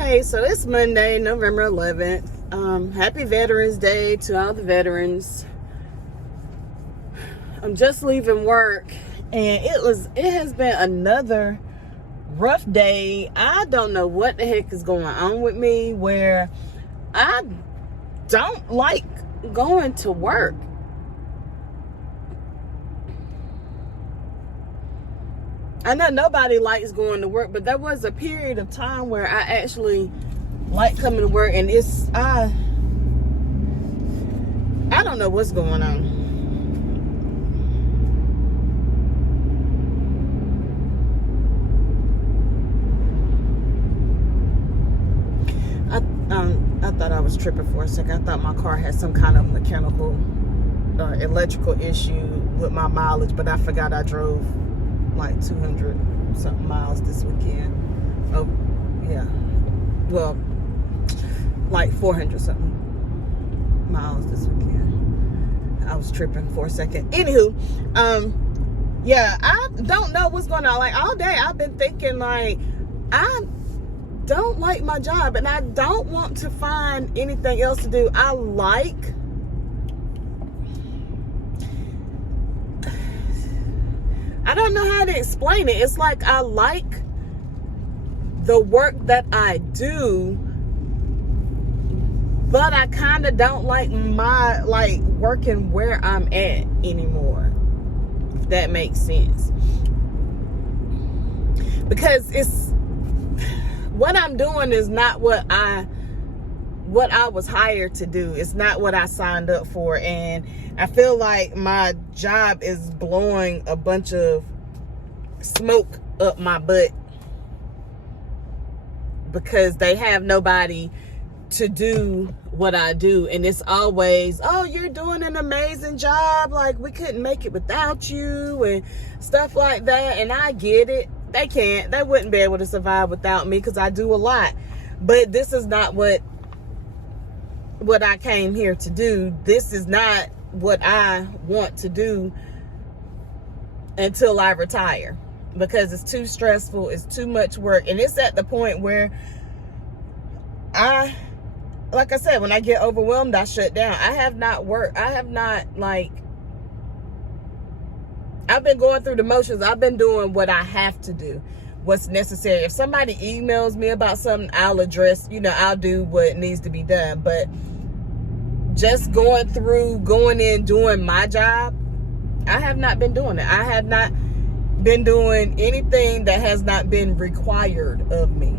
Hey, so it's Monday, November 11th. Happy Veterans Day to all the veterans. I'm just leaving work, and it has been another rough day. I don't know what the heck is going on with me, where I don't like going to work. I know nobody likes going to work, but there was a period of time where I actually like coming to work, and I don't know what's going on. I thought I was tripping for a second. I thought my car had some kind of mechanical electrical issue with my mileage, but I forgot I drove like 200 something miles this weekend. Oh yeah, well, like 400 something miles this weekend. I was tripping for a second. Anywho, yeah, I don't know what's going on. Like, all day I've been thinking, like, I don't like my job, and I don't want to find anything else to do. I don't know how to explain it. It's like I like the work that I do, but I kind of don't like working where I'm at anymore, if that makes sense. Because what I'm doing is not what I was hired to do. It's not what I signed up for, and I feel like my job is blowing a bunch of smoke up my butt because they have nobody to do what I do. And it's always, oh, you're doing an amazing job, like we couldn't make it without you and stuff like that. And I get it. They wouldn't be able to survive without me because I do a lot. But this is not what I came here to do. This is not what I want to do until I retire, because it's too stressful, it's too much work, and it's at the point where like I said, when I get overwhelmed, I shut down. I've been going through the motions. I've been doing what I have to do, what's necessary. If somebody emails me about something, I'll address, I'll do what needs to be done. But just going in, doing my job, I have not been doing it. I have not been doing anything that has not been required of me.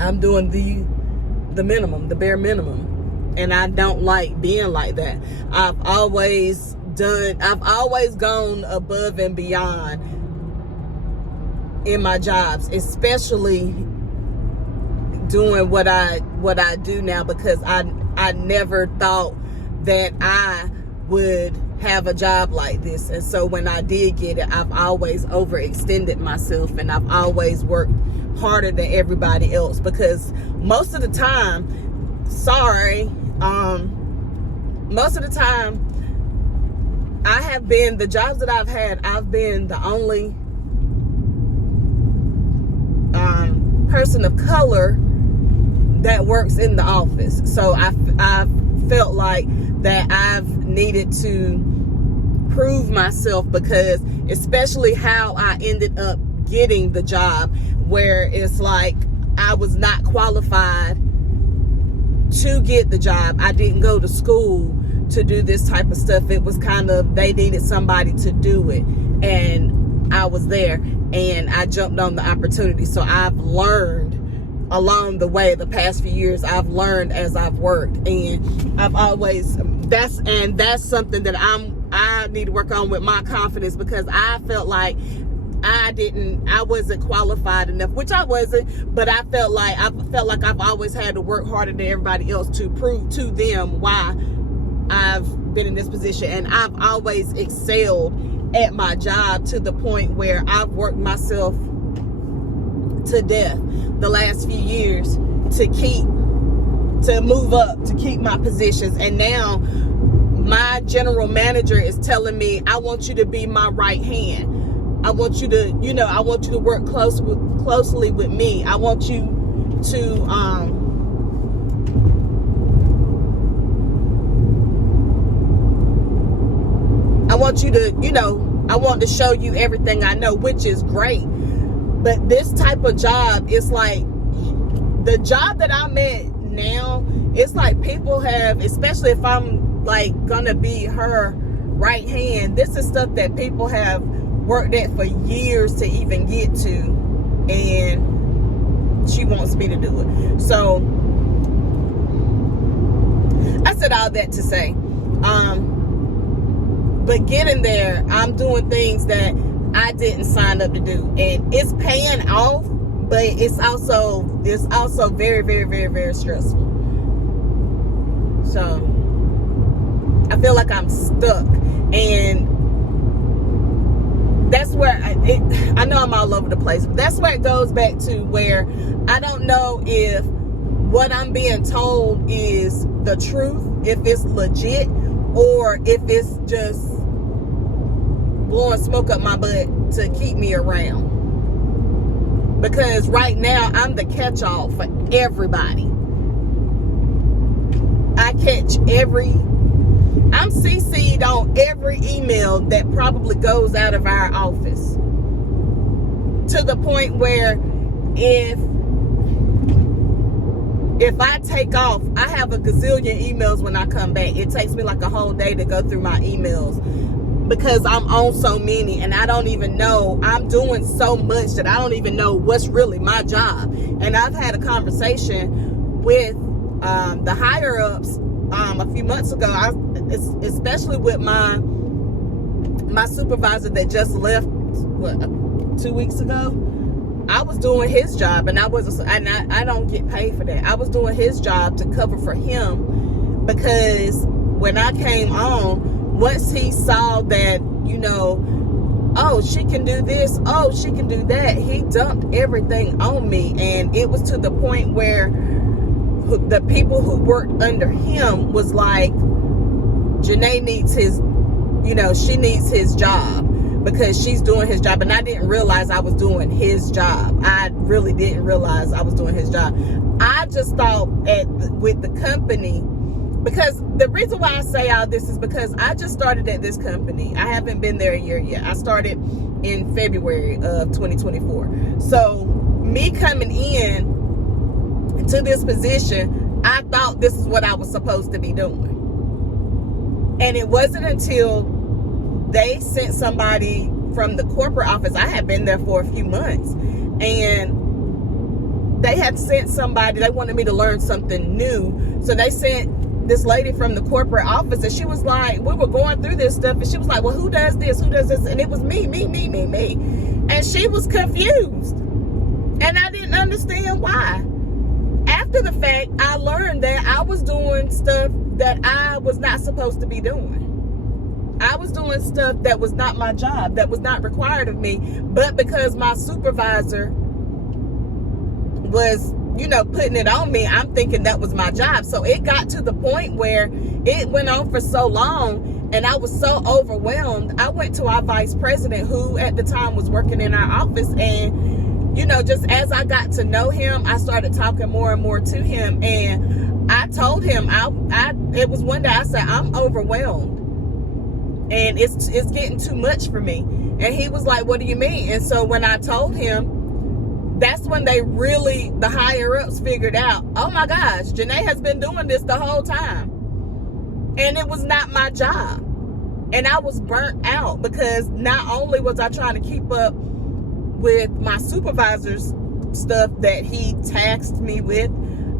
I'm doing the minimum, the bare minimum. And I don't like being like that. I've always gone above and beyond in my jobs, especially doing what I do now, because I never thought that I would have a job like this. And so when I did get it, I've always overextended myself, and I've always worked harder than everybody else, because most of the time, the jobs that I've had, I've been the only person of color that works in the office. So I've felt like that I've needed to prove myself, because especially how I ended up getting the job, where it's like I was not qualified to get the job. I didn't go to school to do this type of stuff. It was kind of, they needed somebody to do it, and I was there, and I jumped on the opportunity. So I've learned along the way, the past few years, I've learned as I've worked, and I've always, that's something that I need to work on with my confidence, because I felt like I wasn't qualified enough, which I wasn't, but I felt like I've always had to work harder than everybody else to prove to them why I've been in this position. And I've always excelled at my job to the point where I've worked myself to death the last few years to move up, to keep my positions. And now my general manager is telling me, I want you to be my right hand. I want you to, I want you to work closely with me. I want you to I want to show you everything I know, which is great. But this type of job, it's like the job that I'm at now, it's like people have, especially if I'm like gonna be her right hand, this is stuff that people have worked at for years to even get to, and she wants me to do it. So I said all that to say, but getting there, I'm doing things that I didn't sign up to do, and it's paying off, but it's also very, very, very, very stressful. So I feel like I'm stuck, and that's where I know I'm all over the place, but that's where it goes back to where I don't know if what I'm being told is the truth, if it's legit, or if it's just blowing smoke up my butt to keep me around. Because right now I'm the catch-all for everybody. I'm CC'd on every email that probably goes out of our office, to the point where if I take off, I have a gazillion emails when I come back. It takes me like a whole day to go through my emails because I'm on so many, and I don't even know. I'm doing so much that I don't even know what's really my job. And I've had a conversation with the higher ups a few months ago, especially with my supervisor that just left 2 weeks ago. I was doing his job, and I don't get paid for that. I was doing his job to cover for him, because when I came on, once he saw that, oh, she can do this, oh, she can do that, he dumped everything on me. And it was to the point where the people who worked under him was like, Janae needs she needs his job, because she's doing his job. And I didn't realize I was doing his job. I really didn't realize I was doing his job. I just thought with the company, because the reason why I say all this is because I just started at this company. I haven't been there a year yet. I started in February of 2024. So me coming in to this position, I thought this is what I was supposed to be doing. And it wasn't until they sent somebody from the corporate office. I had been there for a few months, and they had sent somebody. They wanted me to learn something new, so they sent this lady from the corporate office, and she was like, we were going through this stuff, and she was like, well, who does this, and it was me, and she was confused, and I didn't understand why. After the fact, I learned that I was doing stuff that I was not supposed to be doing. I was doing stuff that was not my job, that was not required of me, but because my supervisor was, putting it on me, I'm thinking that was my job. So it got to the point where it went on for so long, and I was so overwhelmed. I went to our vice president, who at the time was working in our office, and just as I got to know him, I started talking more and more to him, and I told him, it was one day I said, I'm overwhelmed, and it's getting too much for me. And he was like, what do you mean? And so when I told him, that's when the higher ups figured out, oh my gosh, Janae has been doing this the whole time, and it was not my job. And I was burnt out, because not only was I trying to keep up with my supervisor's stuff that he tasked me with,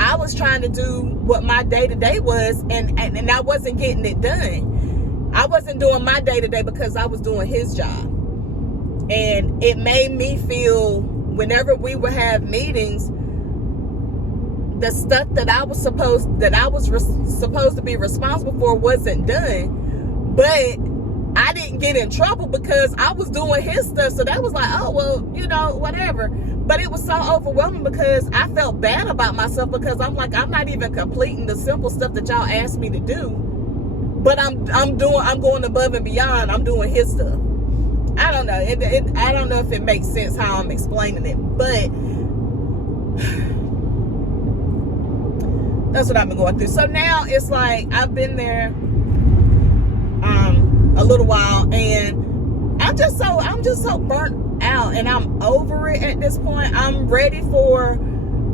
I was trying to do what my day-to-day was, and I wasn't getting it done. I wasn't doing my day-to-day because I was doing his job. And it made me feel, whenever we would have meetings, the stuff that I was supposed to be responsible for wasn't done. But I didn't get in trouble because I was doing his stuff. So that was like, oh, well, whatever. But it was so overwhelming, because I felt bad about myself, because I'm like, I'm not even completing the simple stuff that y'all asked me to do. But I'm going above and beyond. I'm doing his stuff. I don't know. I don't know if it makes sense how I'm explaining it, but That's what I've been going through. So now it's like I've been there a little while, and I'm just so burnt out, and I'm over it at this point. I'm ready for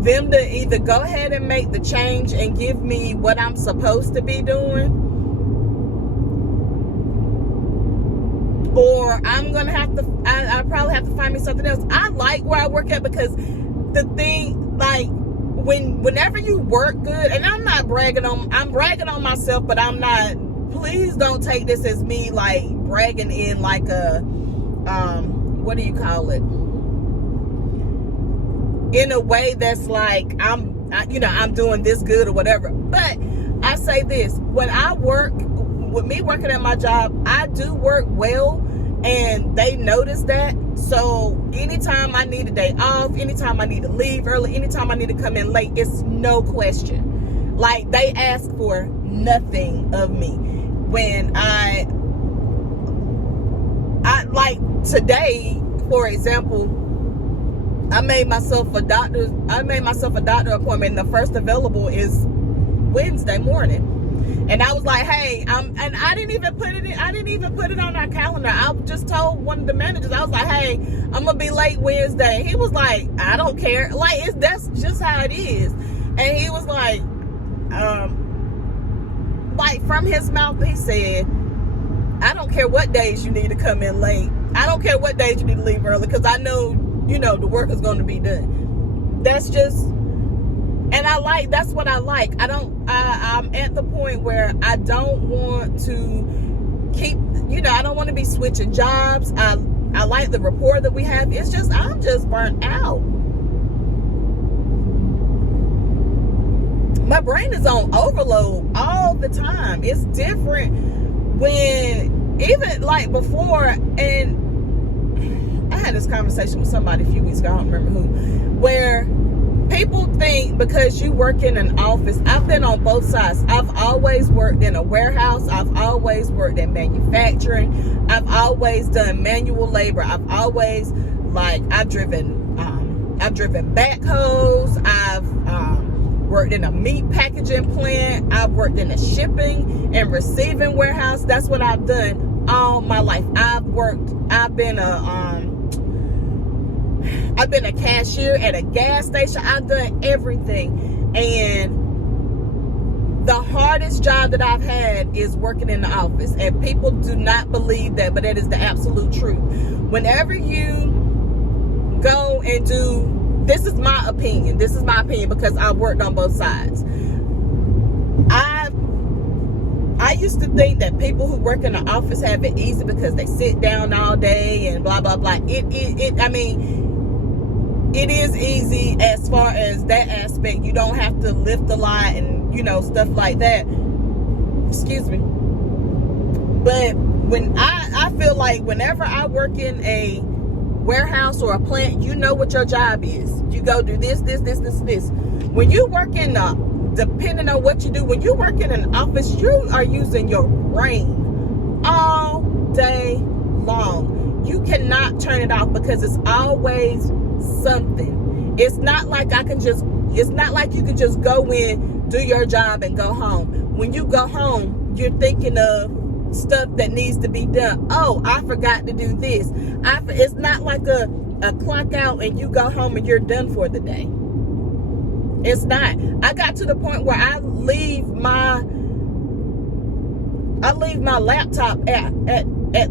them to either go ahead and make the change and give me what I'm supposed to be doing, or I'm gonna have to I probably have to find me something else. I like where I work at, because the thing, like, whenever you work good, and I'm bragging on myself, but I'm not, please don't take this as me like bragging in like a what do you call it, in a way that's like I'm doing this good or whatever. But I say this, when I work, with me working at my job, I do work well, and they notice that. So anytime I need a day off, anytime I need to leave early, anytime I need to come in late, it's no question. Like, they ask for nothing of me. When I like today, for example, I made myself a doctor appointment, and the first available is Wednesday morning. And I was like, hey, and I didn't even put it on our calendar. I just told one of the managers, I was like, hey, I'm gonna be late Wednesday. He was like, I don't care. Like, that's just how it is. And he was like from his mouth, he said, I don't care what days you need to come in late. I don't care what days you need to leave early, because I know, the work is going to be done. That's just, and that's what I like. I'm at the point where I don't want to keep, I don't want to be switching jobs. I like the rapport that we have. It's just, I'm just burnt out. My brain is on overload all the time. It's different when, even like before, and I had this conversation with somebody a few weeks ago, I don't remember who, where people think because you work in an office, I've been on both sides. I've always worked in a warehouse. I've always worked in manufacturing. I've always done manual labor. I've driven backhoes. I've worked in a meat packaging plant. I've worked in a shipping and receiving warehouse. That's what I've done all my life. I've been a cashier at a gas station. I've done everything. And the hardest job that I've had is working in the office. And people do not believe that, but that is the absolute truth. Whenever you go and do, this is my opinion because I worked on both sides. I used to think that people who work in the office have it easy because they sit down all day and blah, blah, blah. It is easy as far as that aspect. You don't have to lift a lot and, stuff like that. Excuse me. But when I feel like whenever I work in a warehouse or a plant, you know what your job is. You go do this. When you work in depending on what you do, when you work in an office, you are using your brain all day long. You cannot turn it off because it's always something. It's not like you can just go in, do your job, and go home. When you go home, you're thinking of stuff that needs to be done. Oh, I forgot to do this. It's not like a clock out and you go home and you're done for the day. It's not. I got to the point where I leave my laptop at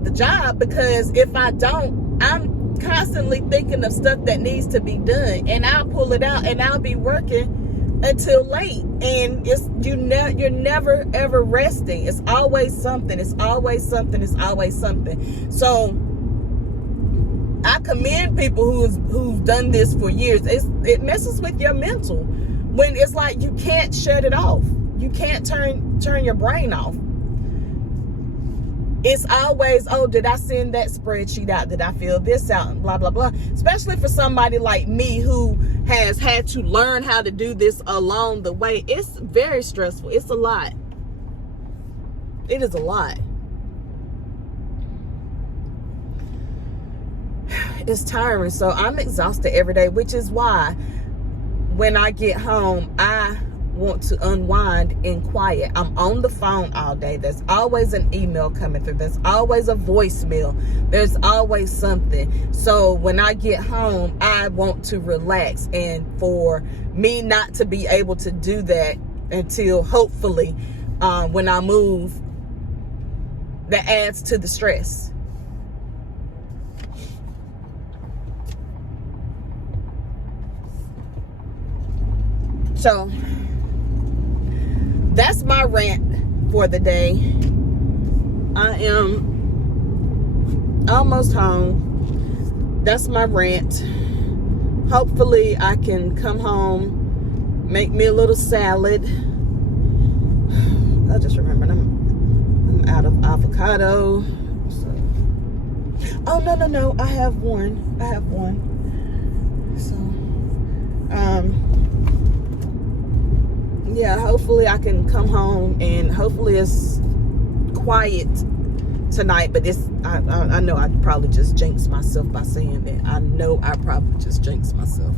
the job, because if I don't, I'm constantly thinking of stuff that needs to be done, and I'll pull it out and I'll be working until late, and you're never ever resting. It's always something. So I commend people who've done this for years. It messes with your mental when it's like you can't shut it off. You can't turn your brain off. It's always, oh, did I send that spreadsheet out? Did I fill this out? And blah, blah, blah. Especially for somebody like me who has had to learn how to do this along the way. It's very stressful. It's a lot. It is a lot. It's tiring. So I'm exhausted every day, which is why when I get home, I want to unwind in quiet. I'm on the phone all day. There's always an email coming through. There's always a voicemail. There's always something. So when I get home, I want to relax. And for me not to be able to do that until hopefully when I move, that adds to the stress. So that's my rant for the day. I am almost home. That's my rant. Hopefully I can come home, make me a little salad. I just remembered I'm out of avocado. So. Oh, no. I have one. So, yeah, hopefully I can come home and hopefully it's quiet tonight. But I know I'd probably just jinx myself by saying that. I know I probably just jinxed myself.